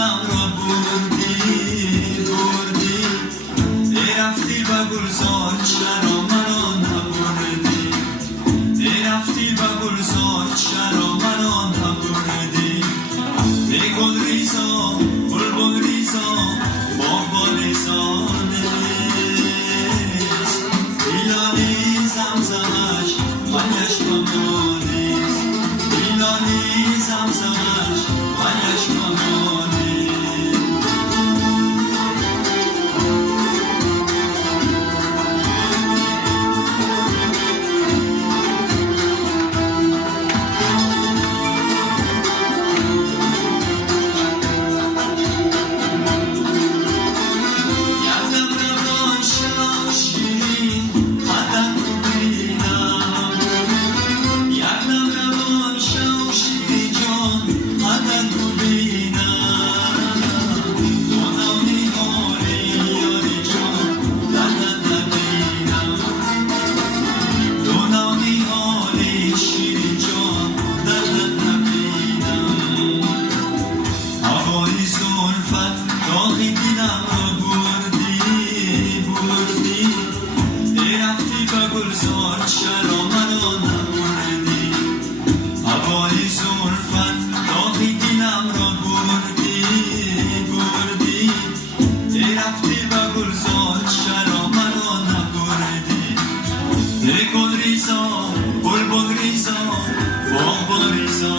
دلم را بردی رفتی و گلزار چرا مرا نبردی رفتی و گلزار چرا مرا نبردی گل ریزا بلبل ریزا بابا ریزانه ایلانی زمزمش منش کمانیست ایلانی زمزمش منش کمانیست چرا منو نبردی هوای زلفت داغی دلم را بردی رفتی و گلزار چرا منو نبردی گل ریزا بلبل ریزا باغبان ریزا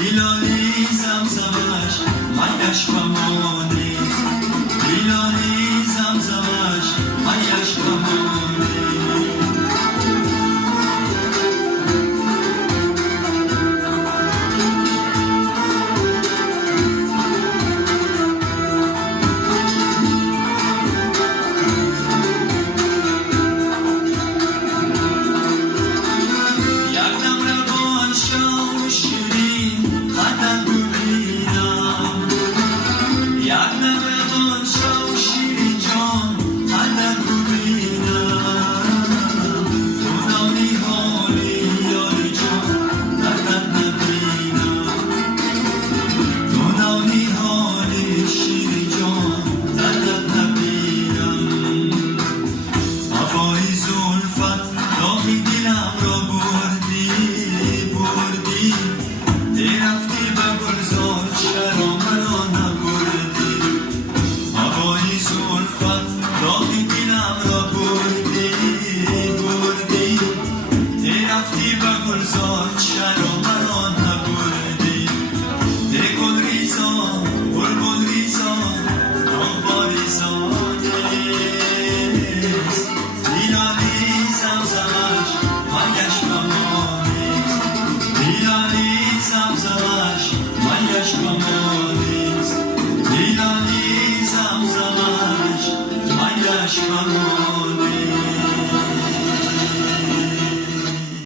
ایلانی زمزمش منش کمانیست ایلانی زمزمش منش کمانیست